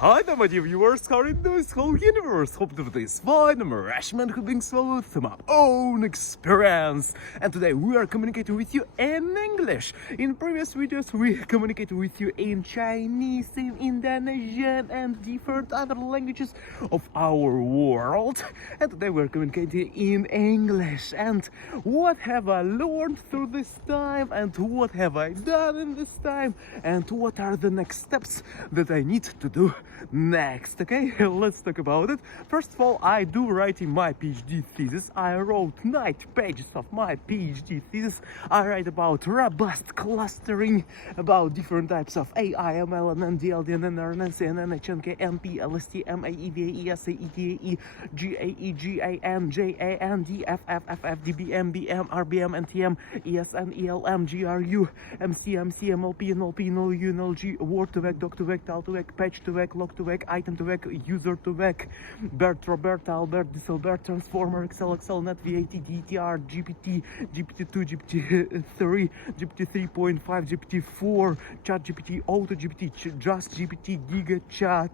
Hi there, my dear viewers, how are you doing? This whole universe? Hope that is fine. I'm a Rushman who brings forward through my own experience. And today we are communicating with you in English. In previous videos we communicated with you in Chinese, in Indonesian and different other languages of our world. And today we are communicating in English. And what have I learned through this time? And what have I done in this time? And what are the next steps that I need to do next? Okay, let's talk about it. First of all, I do writing my PhD thesis. I wrote 9 pages of my PhD thesis. I write about robust clustering, about different types of AI, ML, and NDL, DNN, RNN, CNN, HNK, MP, LST, MAE, VAE, SA, ETAE, GAE, GAN, JAN, DFF, FF, DBM, BM, RBM, NTM, ESN, ELM, GRU, MCM, CMLP, NLP, NLU, NLG, word to vec, doc to vec, tal to vec, patch to vec, log to vec, item to vec, user to vec, BERT, Robert, Albert, Dieselbert, Transformer, Excel, Net, VAT, DTR, GPT, GPT-2, GPT-3, GPT 3.5, GPT-4, Chat GPT, Auto GPT, Just GPT, Giga Chat,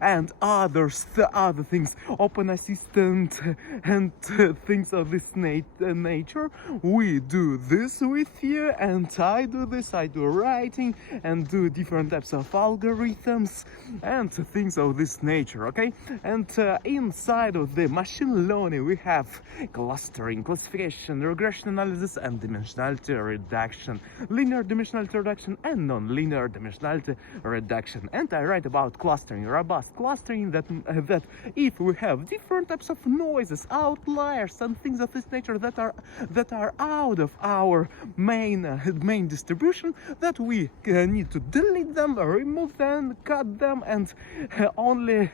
and other things, Open Assistant, and things of this nature. We do this with you, and I do this. I do writing and do different types of algorithms and things of this nature, okay? And inside of the machine learning we have clustering, classification, regression analysis, and dimensionality reduction, linear dimensionality reduction, and non-linear dimensionality reduction. And I write about clustering, robust clustering, that if we have different types of noises, outliers, and things of this nature that are out of our main distribution, that we need to delete them, remove them, cut them, and only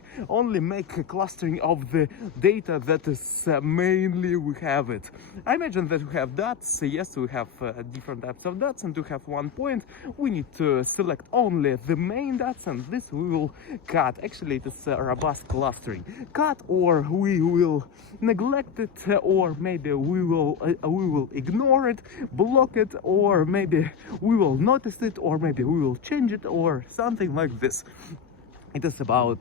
make a clustering of the data that is mainly we have it. I imagine that we have dots. Yes, we have different types of dots, and to have one point we need to select only the main dots, and this we will cut. Actually, it is robust clustering. Cut, or we will neglect it, or maybe we will ignore it, block it, or maybe we will notice it, or maybe we will change it, or something like this. It is about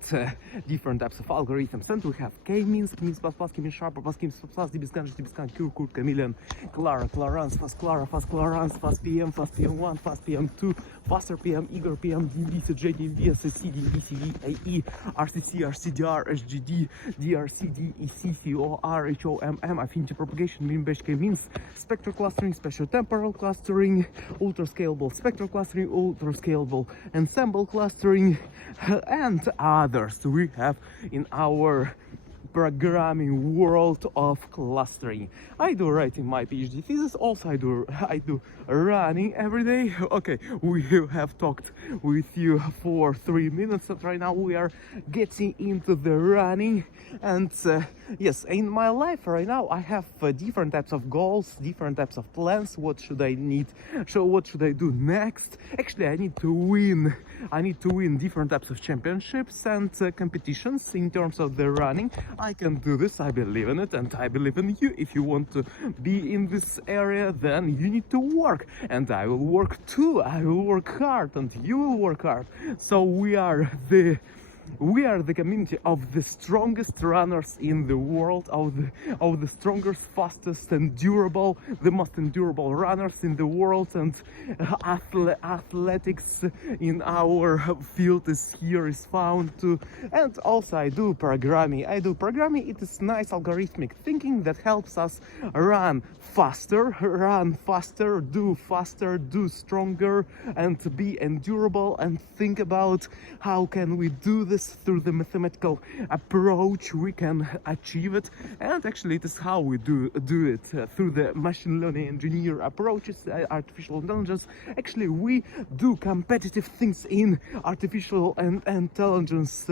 different types of algorithms, and we have k-means, k-means plus plus, k-means sharper plus, k-means plus, dbscan, dbscan, cure, chameleon, Clara, Clarence, fast Clarence, fast PM, fast PM1, fast PM2, faster PM, eager PM, DB, CJ, DB, SSC, DB, CD, AE, RCC, RCDR, SGD, DRC, DEC, COR, HOMM, affinity propagation, mean batch k-means, spectral clustering, spatial temporal clustering, ultra scalable spectral clustering, ultra scalable ensemble clustering, and others we have in our programming world of clustering. I do writing my PhD thesis. Also, I do running every day. Okay, we have talked with you for 3 minutes, and right now we are getting into the running. And yes, in my life right now I have different types of goals, different types of plans. What should I need? So what should I do next? Actually, I need to win. I need to win different types of championships and competitions in terms of the running. I can do this. I believe in it, and I believe in you. If you want to be in this area, then you need to work, and I will work too. I will work hard, and you will work hard. So we are the community of the strongest runners in the world, of the strongest, fastest, and durable, the most endurable runners in the world. And athletics in our field is found too. And also I do programming. It is nice algorithmic thinking that helps us run faster, do stronger, and be endurable, and think about how can we do this through the mathematical approach. We can achieve it, and actually it is how we do it through the machine learning engineer approaches, artificial intelligence. Actually, we do competitive things in artificial intelligence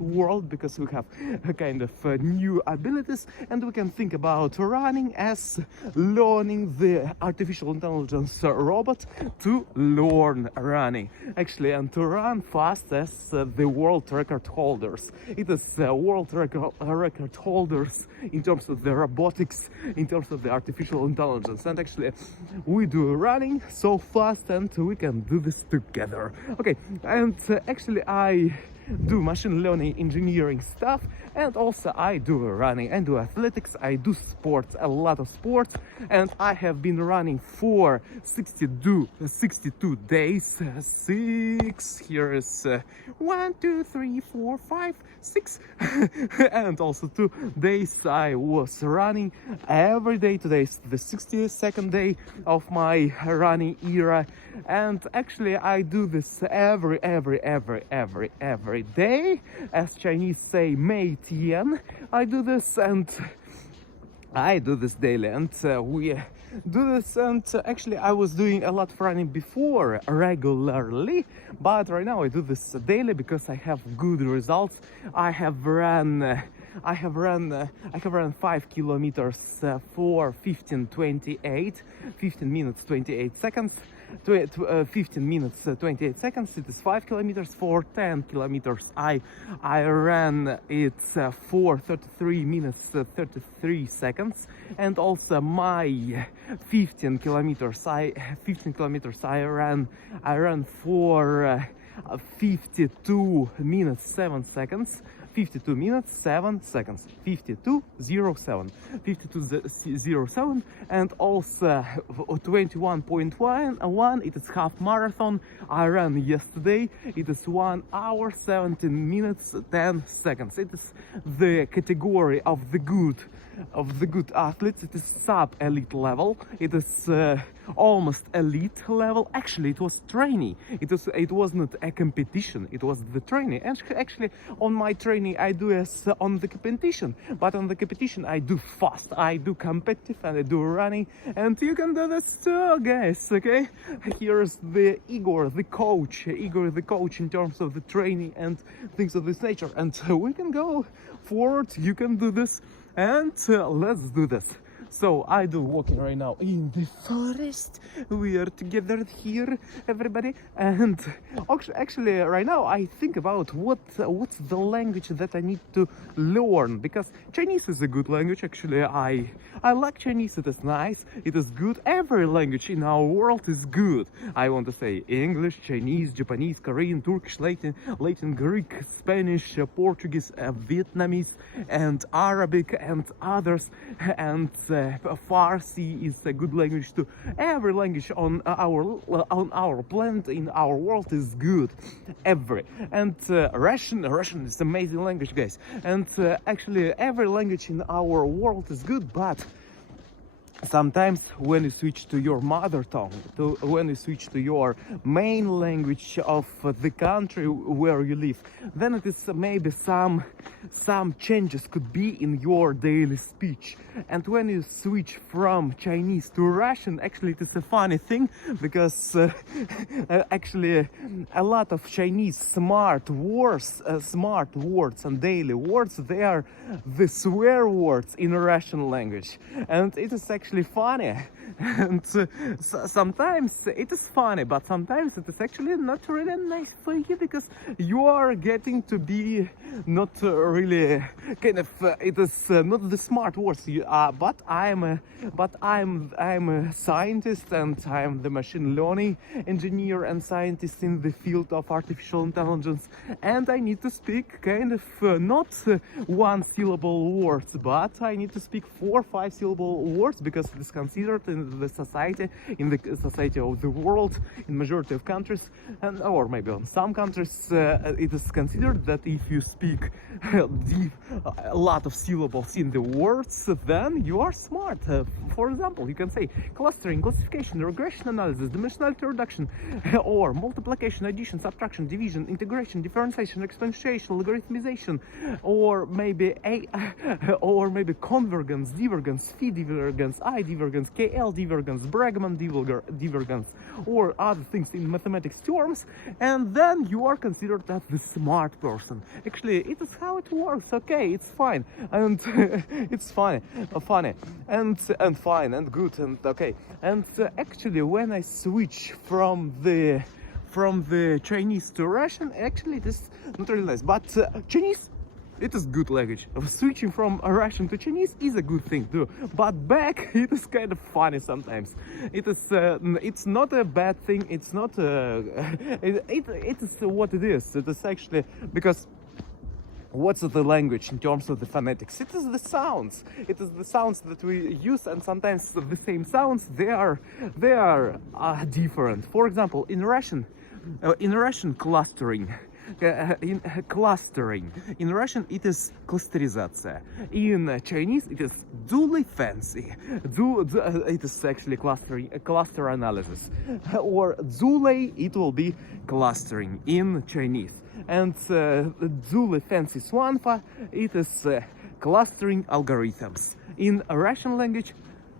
world, because we have a kind of new abilities, and we can think about running as learning the artificial intelligence robot to learn running, actually, and to run fast as the world record holders. It is world record holders in terms of the robotics, in terms of the artificial intelligence. And actually, we do running so fast, and we can do this together. Okay, and actually, I do machine learning engineering stuff, and also I do running, I do athletics, I do sports, a lot of sports, and I have been running for 62 days. Here is 1, 2, 3, 4, 5, 6 and also 2 days I was running every day. Today is the 62nd day of my running era, and actually I do this every day. As Chinese say, Mei Tian. I do this, and I do this daily, and we do this. And actually I was doing a lot of running before regularly, but right now I do this daily because I have good results. I have run 5 kilometers for 15 minutes 28 seconds. 15 minutes 28 seconds. It is 5 kilometers. For 10 kilometers I ran it for 33 minutes 33 seconds, and also my 15 kilometers I ran for 52 minutes 7 seconds. 52 minutes 7 seconds. 52:07, and also 21.1. It is half marathon I ran yesterday. It is 1 hour 17 minutes 10 seconds. It is the category of the good athletes. It is sub-elite level. It is almost elite level. Actually, it was training. It was not a competition. It was the training. And actually, on my training, I do as on the competition. But on the competition, I do fast. I do competitive, and I do running. And you can do this too, guys. Okay. Here's the Igor, the coach in terms of the training and things of this nature. And we can go forward. You can do this. And let's do this. So I do walking right now in the forest. We are together here, everybody. And actually right now I think about what's the language that I need to learn, because Chinese is a good language. Actually I like Chinese. It is nice, it is good. Every language in our world is good. I want to say English, Chinese, Japanese, Korean, Turkish, Latin, Greek, Spanish, Portuguese, Vietnamese, and Arabic, and others. And Farsi is a good language too. Every language on our planet, in our world, is good. And Russian is amazing language, guys. And actually every language in our world is good, but sometimes when you switch to your mother tongue, when you switch to your main language of the country where you live, then it is maybe some changes could be in your daily speech. And when you switch from Chinese to Russian, actually it is a funny thing, because actually a lot of Chinese smart words and daily words, they are the swear words in Russian language. And it is actually funny. And sometimes it is funny, but sometimes it is actually not really nice for you, because you are getting to be not really kind of it is not the smart words you are. But I'm a scientist, and I'm the machine learning engineer and scientist in the field of artificial intelligence, and I need to speak kind of not one syllable words, but I need to speak 4 or 5 syllable words, because it is considered in the society of the world, in majority of countries, and or maybe in some countries, it is considered that if you speak a lot of syllables in the words, then you are smart. For example, you can say clustering, classification, regression analysis, dimensionality reduction, or multiplication, addition, subtraction, division, integration, differentiation, exponentiation, logarithmization, or maybe convergence, divergence, phi divergence, I divergence, KL divergence, Bregman divergence, or other things in mathematics terms, and then you are considered as the smart person. Actually, it is how it works. Okay, it's fine, and it's funny and fine and good and okay. And actually, when I switch from from the Chinese to Russian, actually it is not really nice. But Chinese, it is good language. Switching from Russian to Chinese is a good thing too. But back, it is kind of funny sometimes. It is. It's not a bad thing. It's not. It is what it is. It is actually because. What's the language in terms of the phonetics? It is the sounds. It is the sounds that we use, and sometimes the same sounds they are different. For example, in Russian clustering. In Russian it is clusterizация. In Chinese it is duly fancy. It is actually cluster analysis. Or duly it will be clustering in Chinese. And duly fancy swanfa it is clustering algorithms. In Russian language,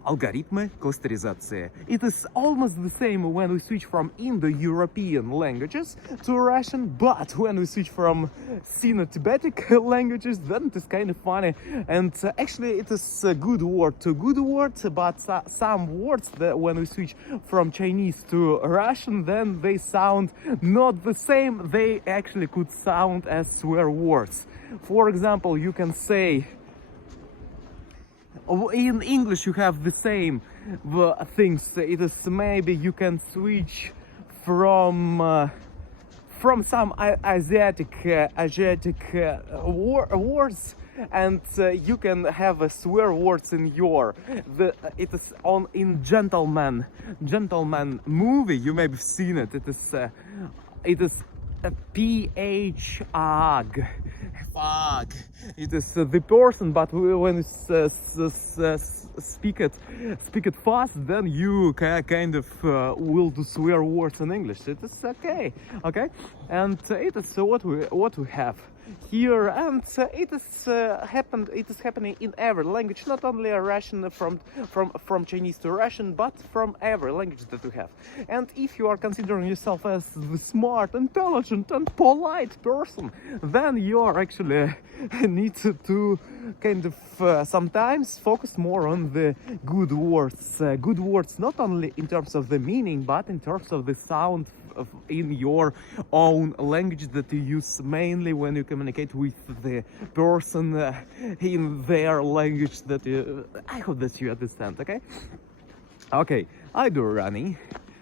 algorithmy clusterizация. It is almost the same when we switch from Indo-European languages to Russian, but when we switch from Sino-Tibetic languages, then it is kind of funny. And actually it is a good word to good word, but some words that when we switch from Chinese to Russian, then they sound not the same. They actually could sound as swear words. For example, you can say, in English you have the same things. It is maybe you can switch from some Asiatic words, and you can have swear words in your. It is in gentleman movie. You may have seen it. It is PH-AG. Fuck. It is the person, but when you speak it fast, then you kind of will do swear words in English. It is okay, and it is what we have here, and it is happening in every language, not only Russian from Chinese to Russian, but from every language that we have. And if you are considering yourself as the smart, intelligent, and polite person, then you are actually need to kind of sometimes focus more on the good words. Good words not only in terms of the meaning, but in terms of the sound in your own language that you use mainly when you communicate with the person in their language that I hope that you understand. Okay, I do running,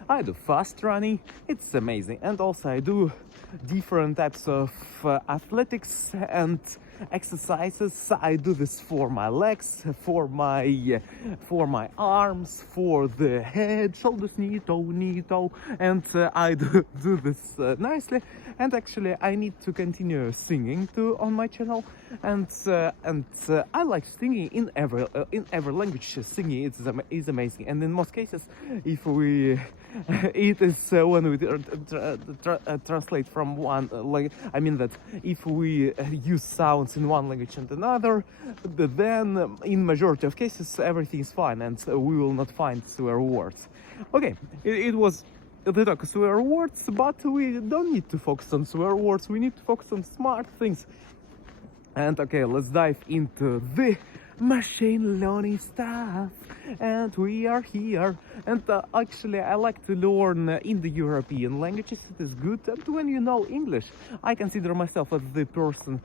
I do fast running, it's amazing, and also I do different types of athletics and exercises. I do this for my legs, for my arms, for the head, shoulders, knee, toe, and I do this nicely. And actually, I need to continue singing too on my channel, and I like singing in every language. Singing is amazing, and in most cases, if we it is when we translate from one language. I mean that if we use sounds in one language and another, then in majority of cases everything is fine, and we will not find swear words. Okay, it was the talk swear words, but we don't need to focus on swear words. We need to focus on smart things. And okay, let's dive into the machine learning stuff, and we are here. And actually I like to learn in the European languages. It is good, and when you know English, I consider myself as the person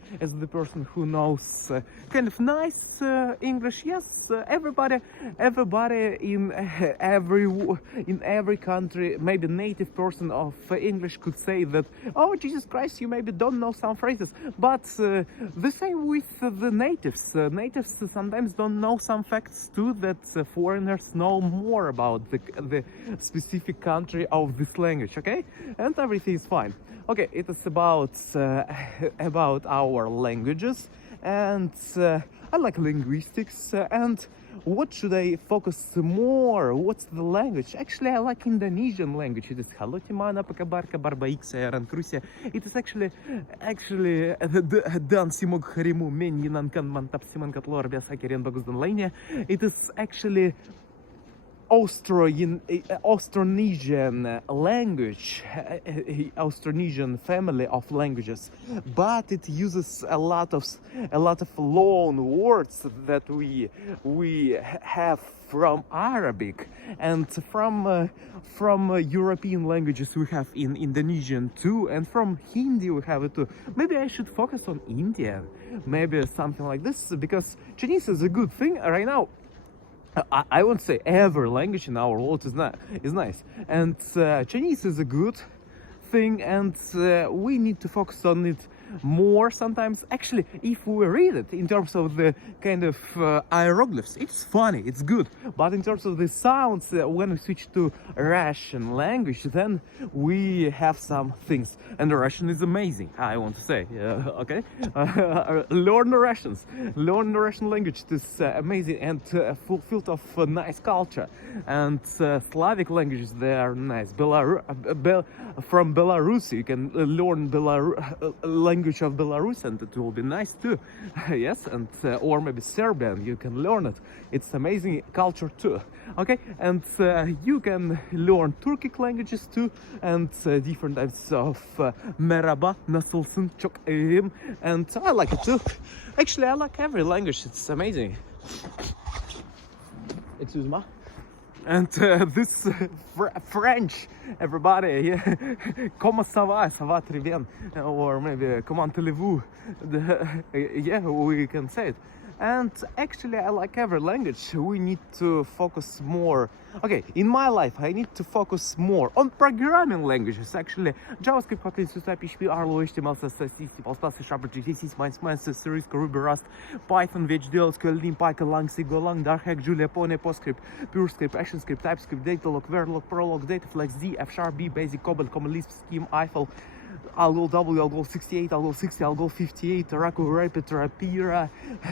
who knows kind of nice English. Yes, everybody in every country, maybe native person of English could say that, oh Jesus Christ, you maybe don't know some phrases, but the same with the natives. Natives sometimes don't know some facts too that foreigners know more about the specific country of this language. Okay, and everything is fine. Okay, it is about our languages, and I like linguistics. And what should I focus more? What's the language? Actually, I like Indonesian language. It is Halo Timana, Pakabarka, Barbaiksa, Rankrusia. It is actually Dan Simog Harimu, Meninankan Mantap Siman Katlor, Biasaki Renbagusdan Lania. It is actually Austronesian language, Austronesian family of languages, but it uses a lot of loan words that we have from Arabic, and from European languages we have in Indonesian too, and from Hindi we have it too. Maybe I should focus on Indian, maybe something like this, because Chinese is a good thing right now. I won't say every language in our world is nice, and Chinese is a good thing, and we need to focus on it more sometimes. Actually, if we read it in terms of the kind of hieroglyphs, it's funny, it's good, but in terms of the sounds, when we switch to Russian language, then we have some things, and Russian is amazing, I want to say. Okay, learn the Russian language. It is amazing and filled of nice culture, and Slavic languages, they are nice. From Belarus you can learn language of Belarus, and it will be nice too. Yes, and or maybe Serbian, you can learn it. It's amazing culture too. Okay, and you can learn Turkic languages too, and different types of merhaba, nasılsın, çok iyiyim, and I like it too. Actually, I like every language. It's amazing. Excuse me. And this French, everybody, yeah. Comment ça va? Ça va très bien. Or maybe comment allez-vous? Yeah, we can say it. And actually, I like every language. We need to focus more. Okay, in my life, I need to focus more on programming languages. Actually, JavaScript, Kotlin, C#, PHP, Arlo, HTML, CSS, C++, C#, C++, Ruby, Rust, Python, VHDL, SQL, Python, Lang, C, Golang, Darkhak, Julia, Pony, PostScript, PureScript, ActionScript, TypeScript, Datalog, Verilog, Prolog, Dataflex, D, F#, B, Basic, COBOL, Common Lisp, Scheme, Eiffel, Algo W, Algo 68, Algo 60, Algo 58, Raku, Rapid, Rapira,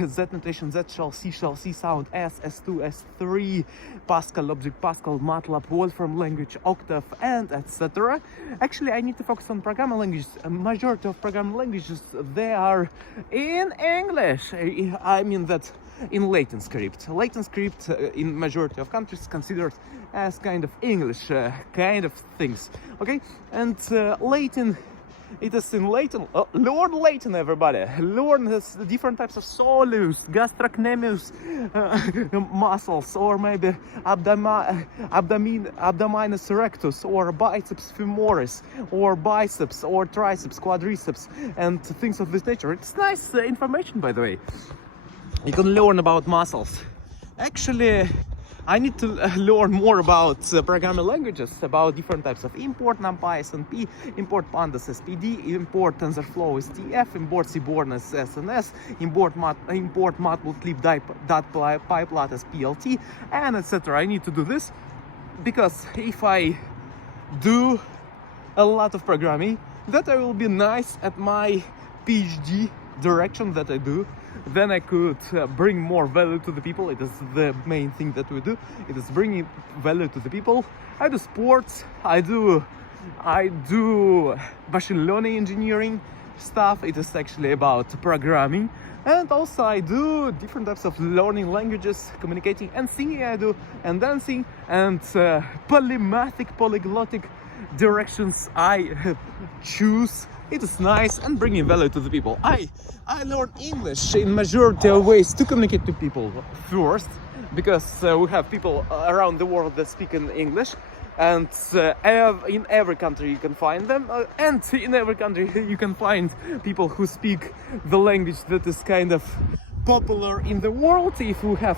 Z notation, Z shell, C sound, S, S2, S3, Pascal, Object Pascal, MATLAB, Wolfram language, Octave, and etc. Actually, I need to focus on programming languages. A majority of programming languages, they are in English. I mean that in Latin script. Latin script in majority of countries considered as kind of English kind of things. Okay, and Latin, it is in Latin. Learn Latin, everybody. Learn this different types of soleus, gastrocnemius muscles, or maybe abdominis rectus, or biceps femoris, or biceps, or triceps, quadriceps, and things of this nature. It's nice information, by the way. You can learn about muscles. Actually, I need to learn more about programming languages, about different types of import NumPy SNP, import pandas SPD, import TensorFlow STF, import Seaborn as SNS, import matplotlib pyplot as PLT, and etc. I need to do this because if I do a lot of programming, that I will be nice at my PhD direction that I do, then I could bring more value to the people. It is the main thing that we do. It is bringing value to the people. I do sports, I do machine learning engineering stuff. It is actually about programming, and also I do different types of learning languages, communicating and singing. I do, and dancing, and polyglottic directions I choose. It is nice and bringing value to the people. I learn English in majority of ways to communicate to people. First, because we have people around the world that speak in English, and in every country you can find them, and in every country you can find people who speak the language that is kind of popular in the world. If we have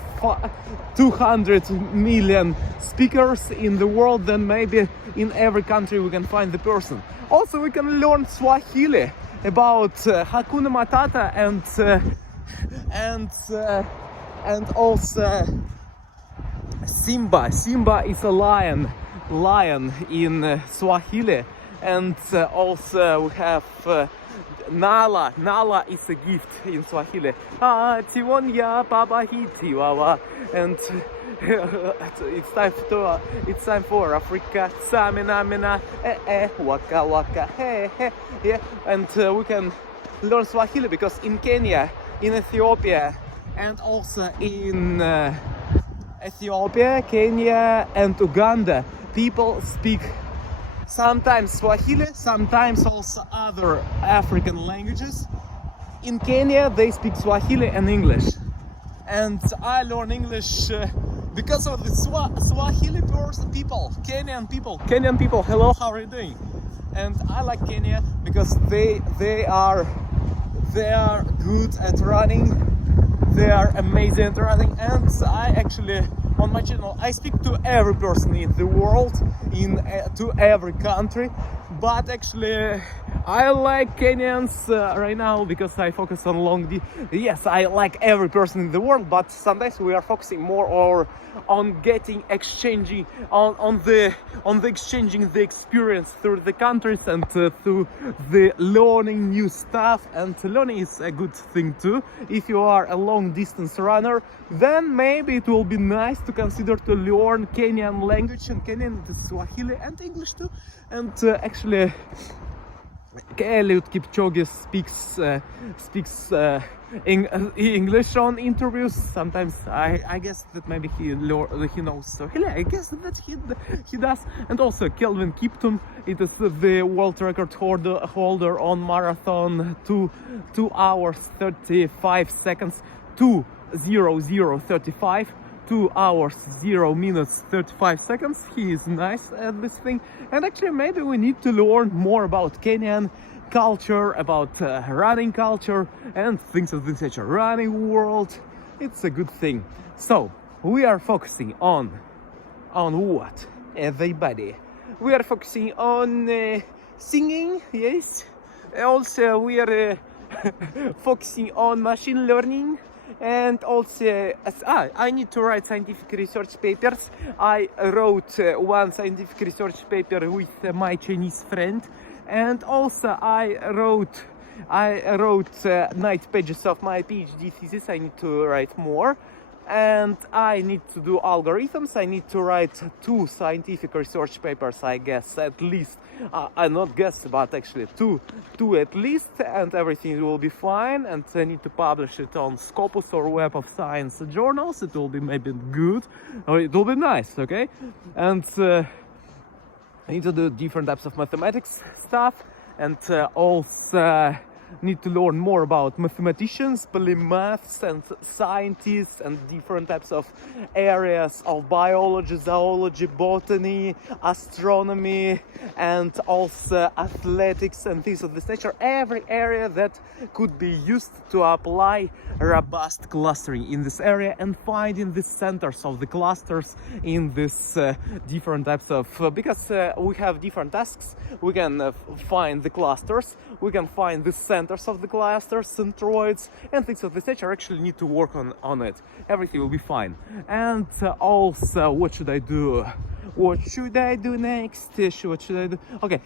200 million speakers in the world, then maybe in every country we can find the person. Also, we can learn Swahili about Hakuna Matata and also Simba. Simba is a lion in Swahili, and also we have Nala. Nala is a gift in Swahili. Tiwonya Baba Hitiwawa. And it's time for Africa. Samina mina waka waka he he. Yeah, and we can learn Swahili because in Kenya, in Ethiopia, and also in Ethiopia, Kenya, and Uganda, people speak sometimes Swahili, sometimes also other African languages. In Kenya, they speak Swahili and English. And I learn English because of the Swahili people, Kenyan people. Kenyan people, hello, how are you doing? And I like Kenya because they are good at running. They are amazing at running, and I actually on my channel I speak to every person in the world, to every country, but actually I like Kenyans right now because I focus on yes, I like every person in the world, but sometimes we are focusing more on exchanging the experience through the countries and through the learning new stuff. And learning is a good thing too. If you are a long distance runner, then maybe it will be nice to consider to learn Kenyan language, and Kenyan, Swahili and English too. And actually Eliud Kipchoge speaks English on interviews. Sometimes I guess that maybe he knows Swahili. I guess that he does. And also Kelvin Kiptum, it is the world record holder on marathon, 2 hours 35 seconds, 2:00:35. 2 hours 0 minutes 35 seconds. He is nice at this thing. And actually maybe we need to learn more about Kenyan culture, about running culture and things of this nature. Running world, it's a good thing. So we are focusing on what, everybody? We are focusing on singing, yes. Also we are focusing on machine learning. And also, I need to write scientific research papers. I wrote one scientific research paper with my Chinese friend, and also I wrote 9 pages of my PhD thesis. I need to write more, and I need to do algorithms. I need to write 2 scientific research papers, I guess, at least. I not guess, but actually two at least, and everything will be fine. And I need to publish it on Scopus or Web of Science journals. It will be maybe good, or it will be nice, okay? And I need to do different types of mathematics stuff, and also need to learn more about mathematicians, polymaths and scientists, and different types of areas of biology, zoology, botany, astronomy, and also athletics and things of this nature. Every area that could be used to apply robust clustering in this area, and finding the centers of the clusters in this different types of because we have different tasks. We can find the clusters, we can find the centers of the clusters, centroids and things of this nature. Actually need to work on it. Everything will be fine. And also, what should I do? What should I do next? What should I do? Okay,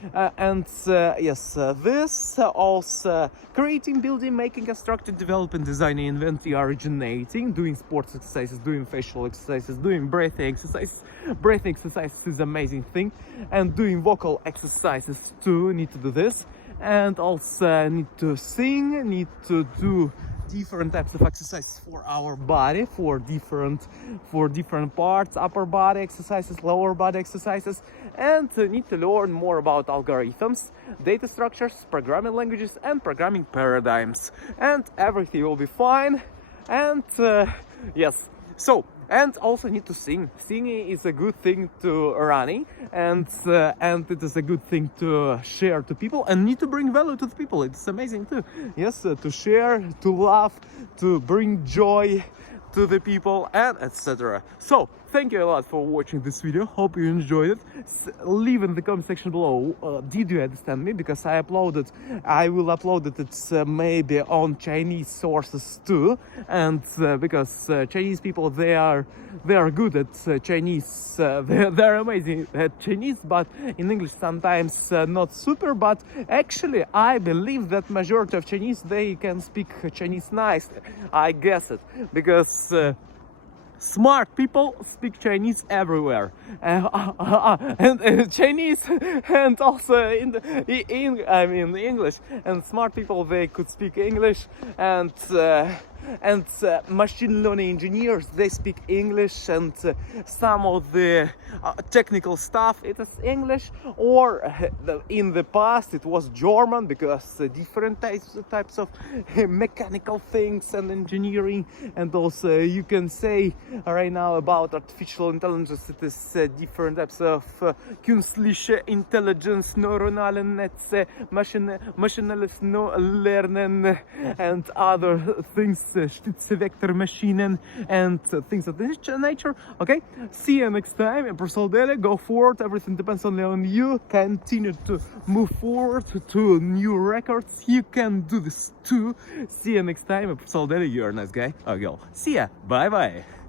yes, this also creating, building, making, constructing, developing, designing, inventing, originating, doing sports exercises, doing facial exercises, doing breathing exercises. Breathing exercises is an amazing thing, and doing vocal exercises too. Need to do this, and also need to sing, need to do different types of exercises for our body, for different parts, upper body exercises, lower body exercises, and need to learn more about algorithms, data structures, programming languages and programming paradigms, and everything will be fine. And yes, so, and also need to sing. Singing is a good thing to running, and it is a good thing to share to people, and need to bring value to the people. It's amazing too. Yes, to share, to laugh, to bring joy to the people, and etc. So thank you a lot for watching this video. Hope you enjoyed it. Leave in the comment section below, did you understand me? Because I will upload it. It's maybe on Chinese sources too, and because Chinese people, they are good at Chinese. They're amazing at Chinese, but in English sometimes not super. But actually, I believe that majority of Chinese, they can speak Chinese nicely. I guess it, because smart people speak Chinese everywhere, and Chinese, and also English. And smart people, they could speak English, and and machine learning engineers, they speak English, and some of the technical stuff it is English, or in the past it was German, because different types of mechanical things and engineering. And also you can say right now about artificial intelligence, it is different types of künstliche Intelligence, neuronale Netze, maschinelles Lernen, and other things, Stütze vector Maschinen, and things of this nature. Okay, see you next time. And Professor Dele, go forward. Everything depends only on you. Continue to move forward to new records. You can do this too. See you next time. And Professor Dele, you're a nice guy or girl. See ya. Bye bye.